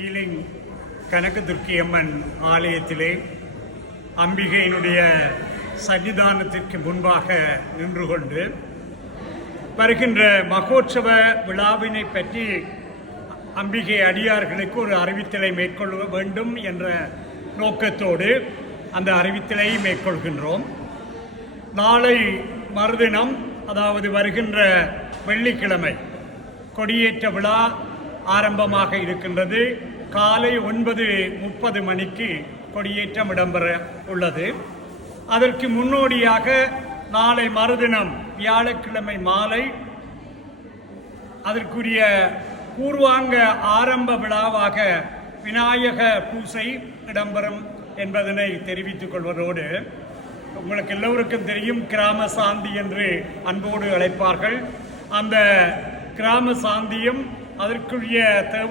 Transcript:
Ealing கனகதுர்க்கி அம்மன் ஆலயத்திலே அம்பிகையினுடைய சன்னிதானத்திற்கு முன்பாக நின்று கொண்டு வருகின்ற மகோற்சவ விழாவினை பற்றி அம்பிகை அடியார்களுக்கு ஒரு அறிவித்தலை மேற்கொள்ள வேண்டும் என்ற நோக்கத்தோடு அந்த அறிவித்தலை மேற்கொள்கின்றோம். நாளை மறுதினம், அதாவது வருகின்ற வெள்ளிக்கிழமை கொடியேற்ற விழா ஆரம்பமாக இருக்கின்றது. காலை 9:30 மணிக்கு கொடியேற்றம் இடம்பெற உள்ளது. அதற்கு முன்னோடியாக நாளை மறுதினம் வியாழக்கிழமை மாலை அதற்குரிய பூர்வாங்க ஆரம்ப விழாவாக விநாயக பூசை இடம்பெறும் என்பதனை தெரிவித்துக் கொள்வதோடு, உங்களுக்கு எல்லோருக்கும் தெரியும், கிராம சாந்தி என்று அன்போடு அழைப்பார்கள். அந்த கிராம சாந்தியும் அதற்குரிய